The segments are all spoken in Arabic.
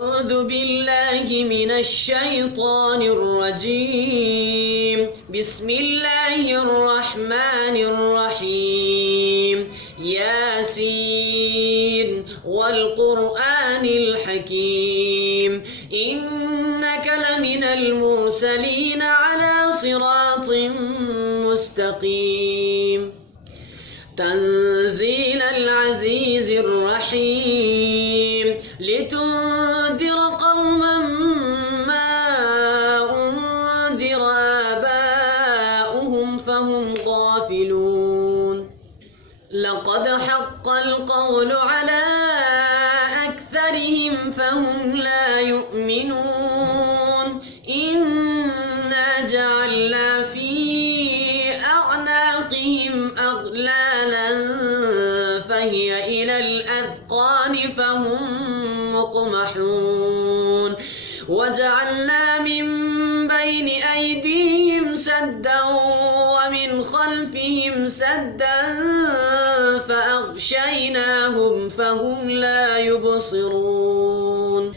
أعوذ بالله من الشيطان الرجيم. بسم الله الرحمن الرحيم. ياسين والقرآن الحكيم إنك لمن المرسلين على صراط مستقيم. تنزيل العزيز الرحيم لتنذر قوما ما أنذر آباؤهم فهم غافلون. لقد حق القول على أكثرهم فهم لا يؤمنون. إنا جعلنا في أعناقهم أغلالا فهي إلى الأذقان فهم مقمحون. وجعلنا من بين أيديهم سدا ومن خلفهم سدا فأغشيناهم فهم لا يبصرون.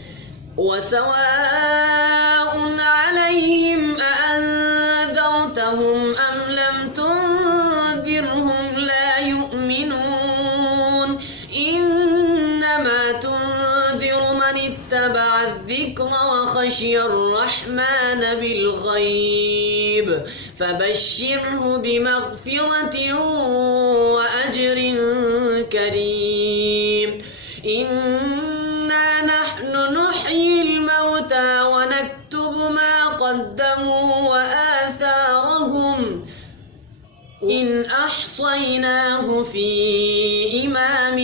وسواء عليهم أأنذرتهم أم لم تنذرهم لا يؤمنون. إنما تنذر من اتبع الذكر وخشي الرحمن بالغيب فبشره بمغفرة وأجر كريم. إنا نحن نحيي الموتى ونكتب ما قدموا وآثارهم إن أحصيناه في إمام